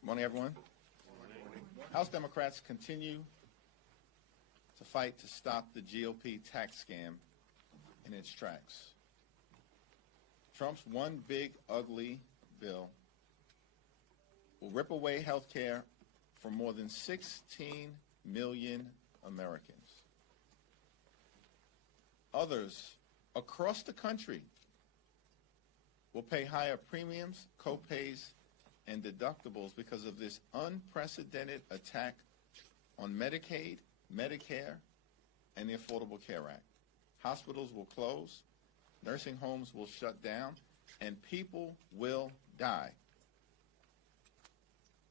Good morning, everyone. House Democrats continue to fight to stop the GOP tax scam in its tracks. Trump's one big, ugly bill will rip away health care for more than 16 million Americans. Others across the country will pay higher premiums, co-pays, and deductibles because of this unprecedented attack on Medicaid, Medicare, and the Affordable Care Act. Hospitals will close, nursing homes will shut down, and people will die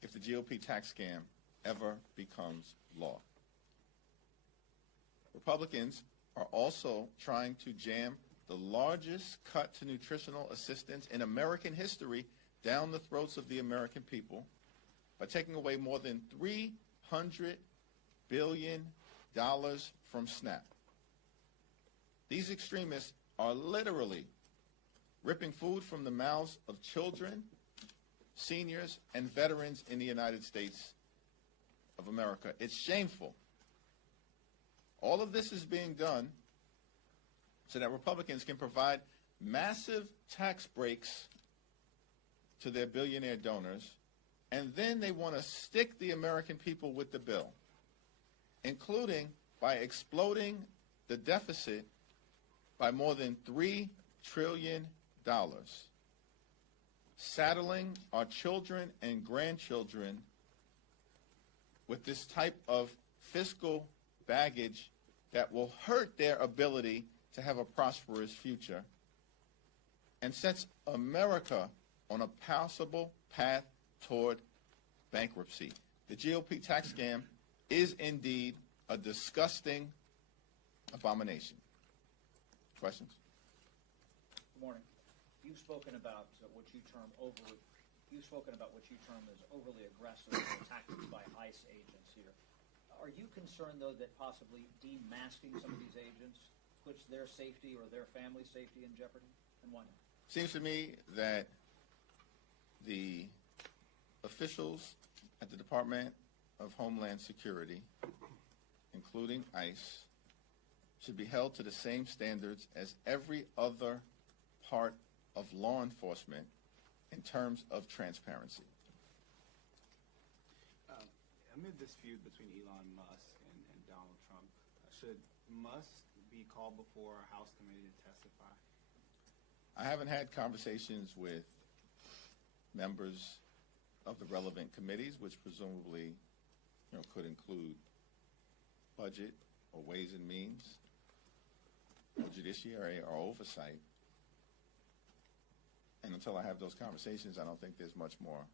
if the GOP tax scam ever becomes law. Republicans are also trying to jam the largest cut to nutritional assistance in American history down the throats of the American people by taking away more than $300 billion from SNAP. These extremists are literally ripping food from the mouths of children, seniors, and veterans in the United States of America. It's shameful. All of this is being done so that Republicans can provide massive tax breaks to their billionaire donors, and then they want to stick the American people with the bill, including by exploding the deficit by more than $3 trillion, saddling our children and grandchildren with this type of fiscal baggage that will hurt their ability to have a prosperous future and sets America on a possible path toward bankruptcy. The GOP tax scam is indeed a disgusting abomination. Questions? Good morning. You've spoken about what you term as overly aggressive tactics by ICE agents here. Are you concerned, though, that possibly demasking some of these agents puts their safety or their family's safety in jeopardy? And why not? Seems to me that the officials at the Department of Homeland Security, including ICE, should be held to the same standards as every other part of law enforcement in terms of transparency. Amid this feud between Elon Musk and Donald Trump, should Musk be called before a House committee to testify? I haven't had conversations with members of the relevant committees, which presumably, could include budget or ways and means, or judiciary or oversight. And until I have those conversations, I don't think there's much more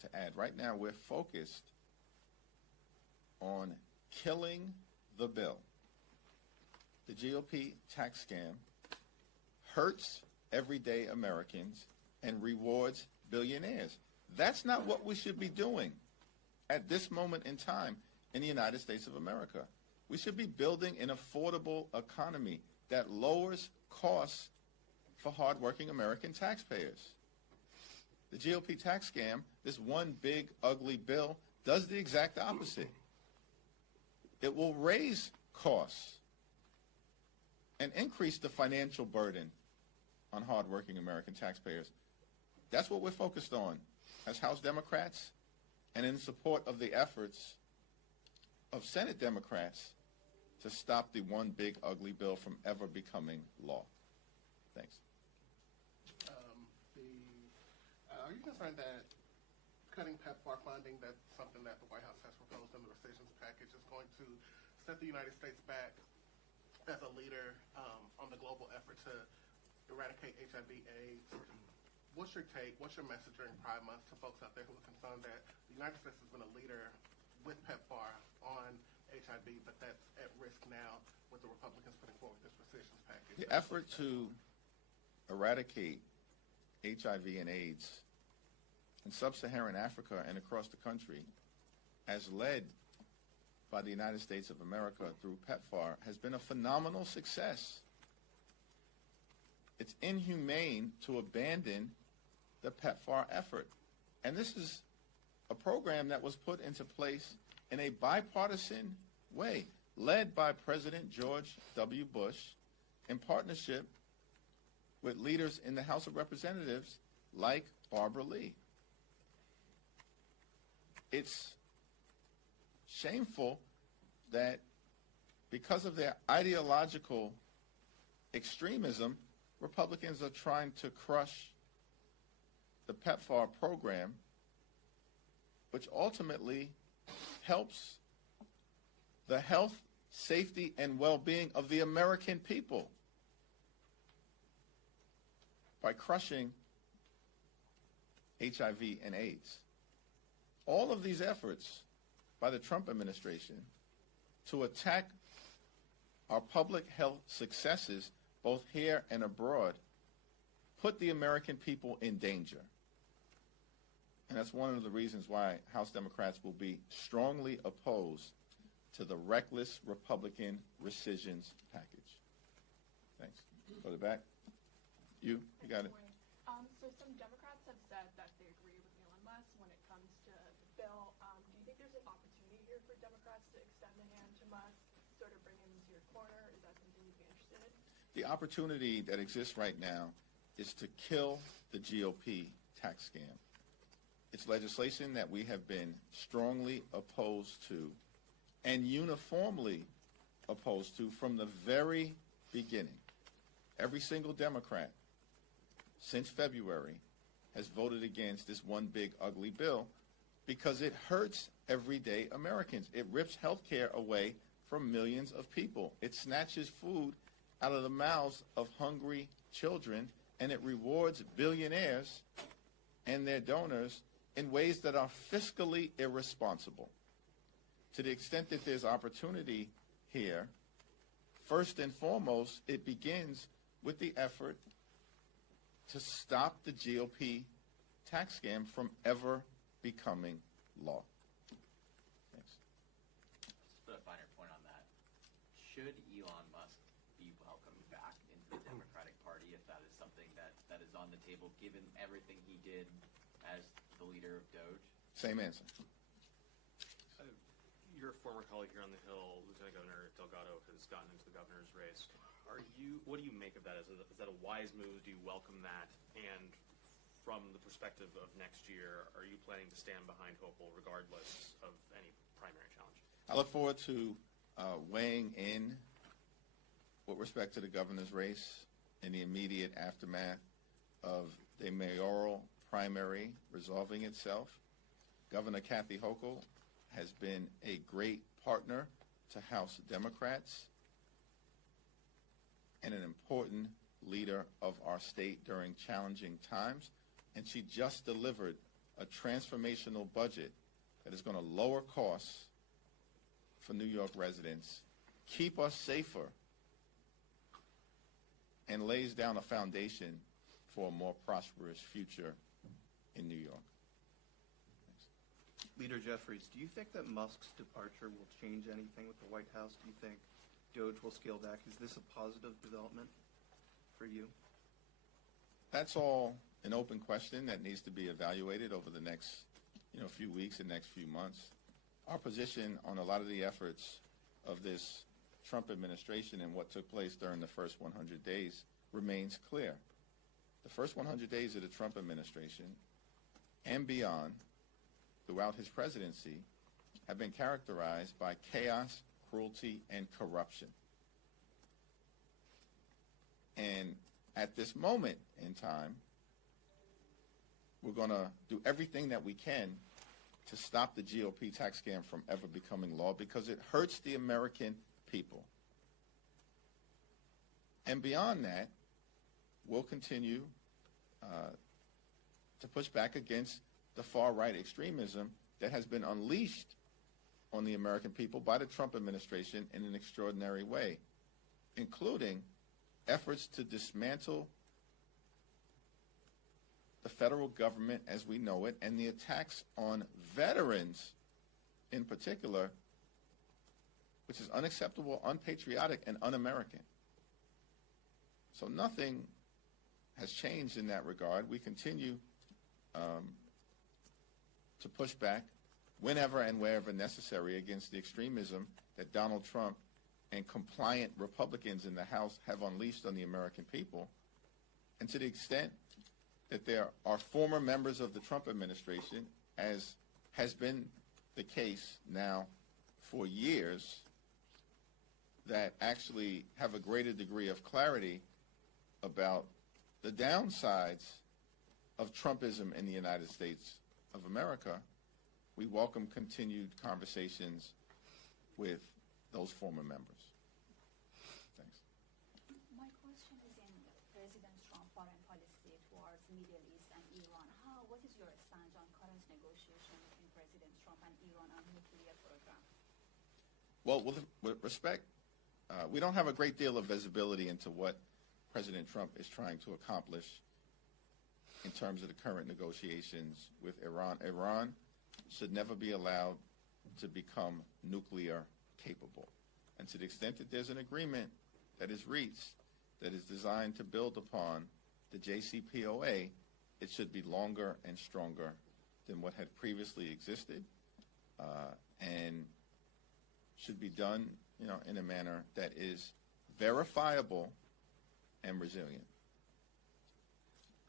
to add. Right now, we're focused on killing the bill. The GOP tax scam hurts everyday Americans and rewards billionaires. That's not what we should be doing at this moment in time in the United States of America. We should be building an affordable economy that lowers costs for hardworking American taxpayers. The GOP tax scam, this one big, ugly bill, does the exact opposite. It will raise costs and increase the financial burden on hardworking American taxpayers. That's what we're focused on as House Democrats and in support of the efforts of Senate Democrats to stop the one big, ugly bill from ever becoming law. Thanks. Are you concerned that cutting PEPFAR funding, that's something that the White House has proposed in the rescissions package, is going to set the United States back as a leader on the global effort to eradicate HIV/AIDS? What's your take? What's your message during Pride Month to folks out there who are concerned that the United States has been a leader with PEPFAR on HIV, but that's at risk now with the Republicans putting forward this rescissions package? The effort to eradicate HIV and AIDS in sub-Saharan Africa and across the country, as led by the United States of America through PEPFAR, has been a phenomenal success. It's inhumane to abandon the PEPFAR effort. And this is a program that was put into place in a bipartisan way, led by President George W. Bush in partnership with leaders in the House of Representatives like Barbara Lee. It's shameful that because of their ideological extremism, Republicans are trying to crush the PEPFAR program, which ultimately helps the health, safety, and well-being of the American people by crushing HIV and AIDS. All of these efforts by the Trump administration to attack our public health successes, both here and abroad, put the American people in danger. And that's one of the reasons why House Democrats will be strongly opposed to the reckless Republican rescissions package. Thanks. Go to the back. You got it. So some Democrats have said that they agree with Elon Musk when it comes to the bill. Do you think there's an opportunity here for Democrats to extend the hand to Musk, sort of bring him into your corner? Is that something you'd be interested in? The opportunity that exists right now is to kill the GOP tax scam. It's legislation that we have been strongly opposed to and uniformly opposed to from the very beginning. Every single Democrat since February has voted against this one big ugly bill because it hurts everyday Americans. It rips health care away from millions of people. It snatches food out of the mouths of hungry children, and it rewards billionaires and their donors in ways that are fiscally irresponsible. To the extent that there's opportunity here, first and foremost, it begins with the effort to stop the GOP tax scam from ever becoming law. Thanks. Just put a finer point on that. Should Elon Musk be welcomed back into the Democratic Party if that is something that is on the table, given everything he did as the leader of Doge? Same answer. Your former colleague here on the Hill, Lieutenant Governor Delgado, has gotten into the governor's race. What do you make of that? Is that a wise move? Do you welcome that? And from the perspective of next year, are you planning to stand behind Hochul regardless of any primary challenge? I look forward to weighing in with respect to the governor's race in the immediate aftermath of the mayoral primary resolving itself. Governor Kathy Hochul has been a great partner to House Democrats and an important leader of our state during challenging times. And she just delivered a transformational budget that is going to lower costs for New York residents, keep us safer, and lays down a foundation for a more prosperous future in New York. Leader Jeffries, do you think that Musk's departure will change anything with the White House? Do you think Doge will scale back? Is this a positive development for you? That's all an open question that needs to be evaluated over the next few weeks and next few months. Our position on a lot of the efforts of this Trump administration and what took place during the first 100 days remains clear. The first 100 days of the Trump administration and beyond throughout his presidency have been characterized by chaos, cruelty, and corruption. And at this moment in time, we're going to do everything that we can to stop the GOP tax scam from ever becoming law because it hurts the American people. And beyond that, we'll continue to push back against the far-right extremism that has been unleashed on the American people by the Trump administration in an extraordinary way, including efforts to dismantle the federal government as we know it and the attacks on veterans in particular, which is unacceptable, unpatriotic, and un-American. So nothing has changed in that regard. We continue to push back whenever and wherever necessary against the extremism that Donald Trump and compliant Republicans in the House have unleashed on the American people. And to the extent that there are former members of the Trump administration, as has been the case now for years, that actually have a greater degree of clarity about the downsides of Trumpism in the United States of America, we welcome continued conversations with those former members. Thanks. My question is in President Trump's foreign policy towards Middle East and Iran. What is your stance on current negotiation between President Trump and Iran on nuclear program? Well, with respect, we don't have a great deal of visibility into what President Trump is trying to accomplish in terms of the current negotiations with Iran. Iran should never be allowed to become nuclear capable. And to the extent that there's an agreement that is reached that is designed to build upon the JCPOA, it should be longer and stronger than what had previously existed, and should be done, in a manner that is verifiable and resilient.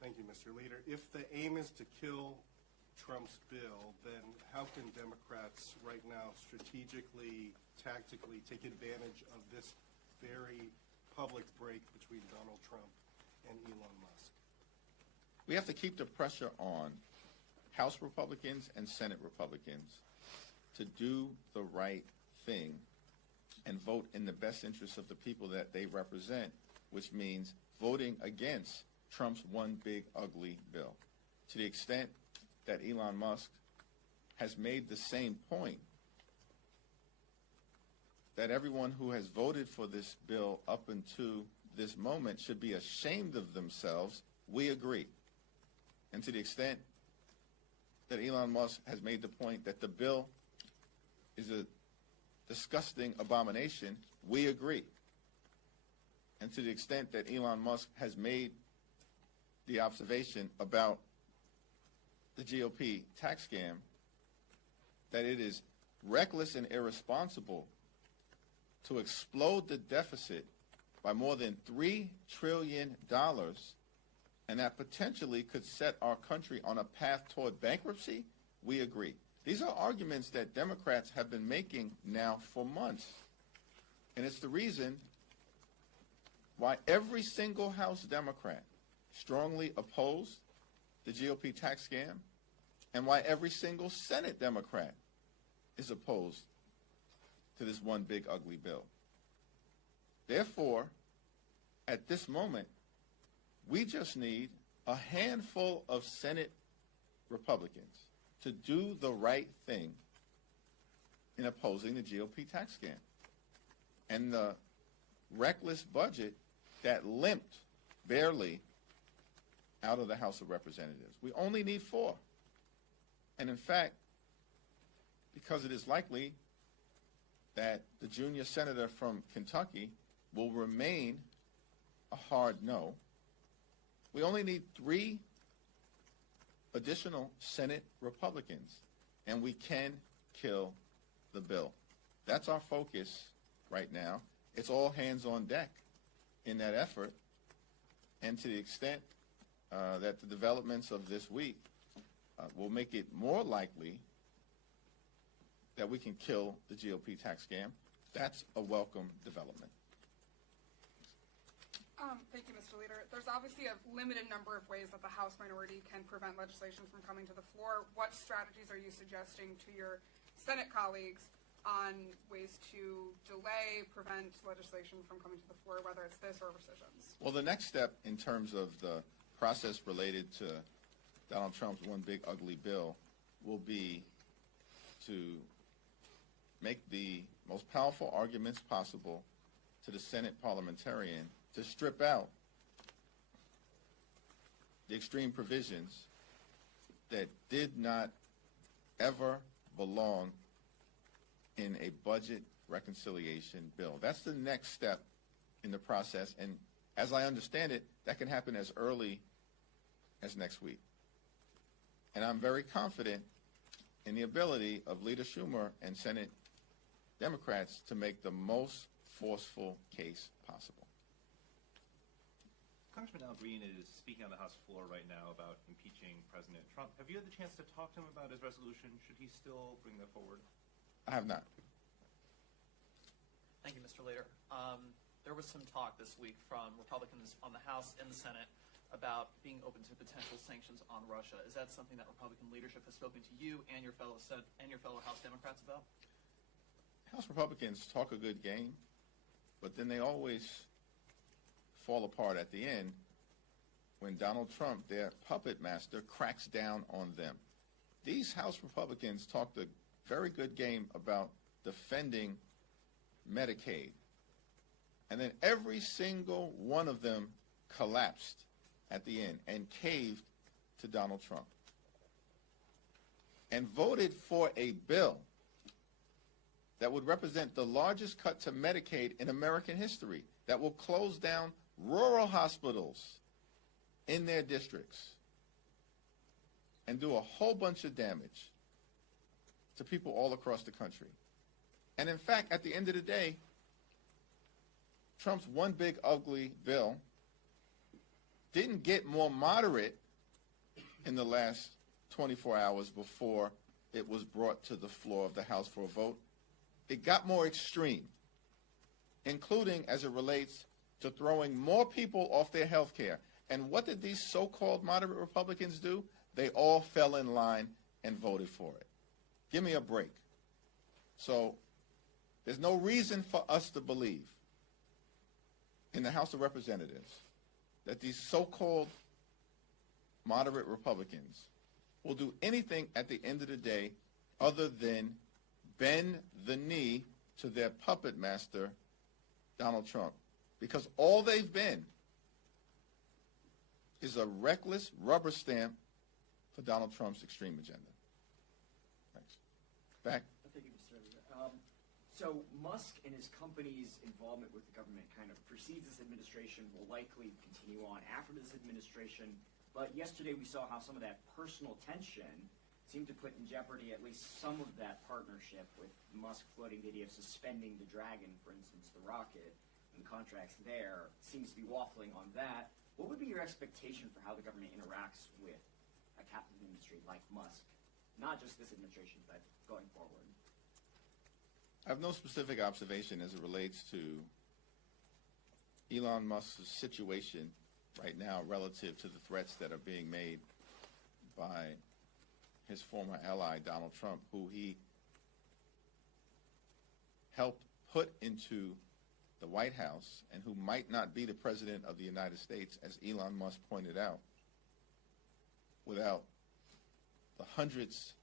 Thank you, Mr. Leader. If the aim is to kill Trump's bill, then how can Democrats right now strategically, tactically take advantage of this very public break between Donald Trump and Elon Musk? We have to keep the pressure on House Republicans and Senate Republicans to do the right thing and vote in the best interests of the people that they represent, which means voting against Trump's one big ugly bill. To the extent that Elon Musk has made the same point, that everyone who has voted for this bill up until this moment should be ashamed of themselves, we agree. And to the extent that Elon Musk has made the point that the bill is a disgusting abomination, we agree. And to the extent that Elon Musk has made the observation about the GOP tax scam, that it is reckless and irresponsible to explode the deficit by more than $3 trillion, and that potentially could set our country on a path toward bankruptcy, we agree. These are arguments that Democrats have been making now for months. And it's the reason why every single House Democrat strongly opposed the GOP tax scam, and why every single Senate Democrat is opposed to this one big ugly bill. Therefore, at this moment, we just need a handful of Senate Republicans to do the right thing in opposing the GOP tax scam and the reckless budget that limped barely out of the House of Representatives. We only need 4. And in fact, because it is likely that the junior senator from Kentucky will remain a hard no, we only need 3 additional Senate Republicans, and we can kill the bill. That's our focus right now. It's all hands on deck in that effort, and to the extent that the developments of this week will make it more likely that we can kill the GOP tax scam, that's a welcome development. Thank you, Mr. Leader. There's obviously a limited number of ways that the House minority can prevent legislation from coming to the floor. What strategies are you suggesting to your Senate colleagues on ways to delay, prevent legislation from coming to the floor, whether it's this or rescissions? Well, the next step in terms of the process related to Donald Trump's one big ugly bill will be to make the most powerful arguments possible to the Senate parliamentarian to strip out the extreme provisions that did not ever belong in a budget reconciliation bill. That's the next step in the process, and as I understand it, that can happen as early as next week. And I'm very confident in the ability of Leader Schumer and Senate Democrats to make the most forceful case possible. Congressman Al Green is speaking on the House floor right now about impeaching President Trump. Have you had the chance to talk to him about his resolution? Should he still bring that forward? I have not. Thank you, Mr. Leader. There was some talk this week from Republicans on the House and the Senate about being open to potential sanctions on Russia. Is that something that Republican leadership has spoken to you and your fellow House Democrats about? House Republicans talk a good game, but then they always fall apart at the end when Donald Trump, their puppet master, cracks down on them. These House Republicans talked a very good game about defending Medicaid. And then every single one of them collapsed at the end and caved to Donald Trump and voted for a bill that would represent the largest cut to Medicaid in American history, that will close down rural hospitals in their districts and do a whole bunch of damage to people all across the country. And in fact, at the end of the day, Trump's one big ugly bill didn't get more moderate in the last 24 hours before it was brought to the floor of the House for a vote. It got more extreme, including as it relates to throwing more people off their health care. And what did these so-called moderate Republicans do? They all fell in line and voted for it. Give me a break. So there's no reason for us to believe in the House of Representatives that these so-called moderate Republicans will do anything at the end of the day other than bend the knee to their puppet master, Donald Trump. Because all they've been is a reckless rubber stamp for Donald Trump's extreme agenda. Thanks. Back. Thank you, Mr. Leader. So Musk and his company's involvement with the government kind of precedes this administration, will likely continue on after this administration. But yesterday we saw how some of that personal tension seemed to put in jeopardy at least some of that partnership, with Musk floating the idea of suspending the Dragon, for instance, the rocket, and the contracts there. Seems to be waffling on that. What would be your expectation for how the government interacts with a captive industry like Musk? Not just this administration, but going forward. I have no specific observation as it relates to Elon Musk's situation right now relative to the threats that are being made by his former ally, Donald Trump, who he helped put into the White House and who might not be the president of the United States, as Elon Musk pointed out, without the hundreds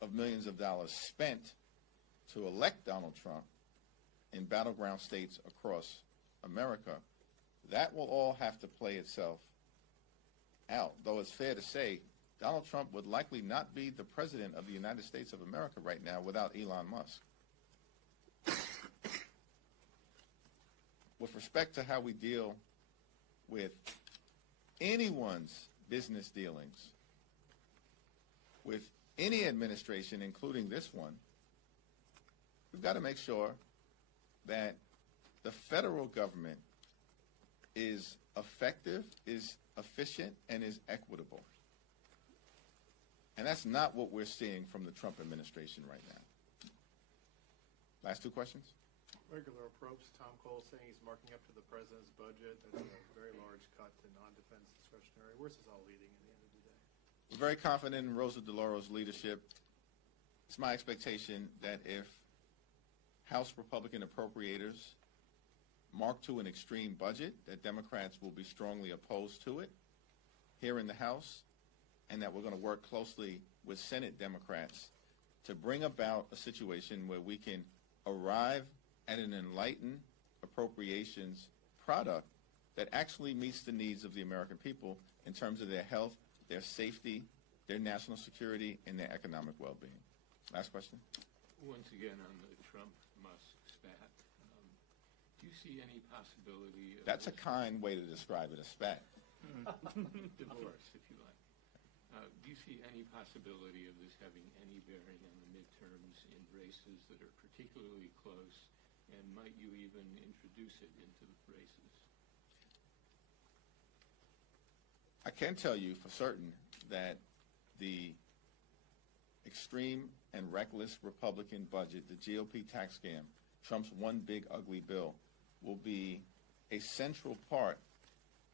of millions of dollars spent to elect Donald Trump in battleground states across America. That will all have to play itself out, though it's fair to say Donald Trump would likely not be the president of the United States of America right now without Elon Musk. With respect to how we deal with anyone's business dealings with any administration, including this one, we've got to make sure that the federal government is effective, is efficient, and is equitable. And that's not what we're seeing from the Trump administration right now. Last two questions. Regular approach. Tom Cole saying he's marking up to the president's budget. That's a very large cut to non-defense discretionary. Where's this all leading at the end of the day? We're very confident in Rosa DeLauro's leadership. It's my expectation that if House Republican appropriators mark to an extreme budget, that Democrats will be strongly opposed to it here in the House, and that we're going to work closely with Senate Democrats to bring about a situation where we can arrive at an enlightened appropriations product that actually meets the needs of the American people in terms of their health, their safety, their national security, and their economic well-being. Last question. Once again on the Trump-Musk spat, do you see any possibility of That's a kind way to describe it, a spat. divorce, if you like? Do you see any possibility of this having any bearing on the midterms in races that are particularly close, and might you even introduce it into the races? I can tell you for certain that the extreme and reckless Republican budget, the GOP tax scam, Trump's one big ugly bill, will be a central part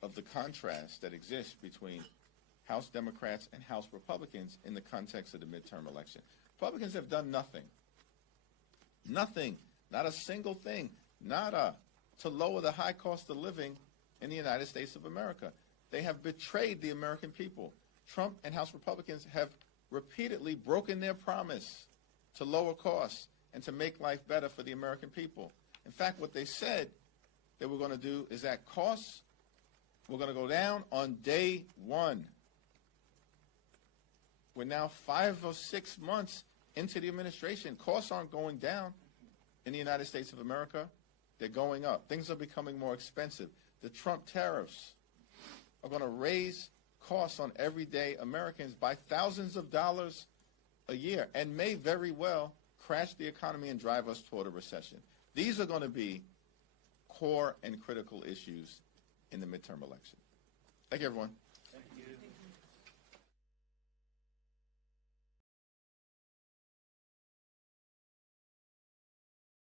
of the contrast that exists between House Democrats and House Republicans in the context of the midterm election. Republicans have done nothing. Nothing. Not a single thing. Nada. To lower the high cost of living in the United States of America. They have betrayed the American people. Trump and House Republicans have repeatedly broken their promise to lower costs and to make life better for the American people. In fact, what they said they were going to do is that costs were going to go down on day one. We're now 5 or 6 months into the administration. Costs aren't going down in the United States of America. They're going up. Things are becoming more expensive. The Trump tariffs are going to raise costs on everyday Americans by thousands of dollars a year and may very well crash the economy and drive us toward a recession. These are going to be core and critical issues in the midterm election. Thank you, everyone. Thank you.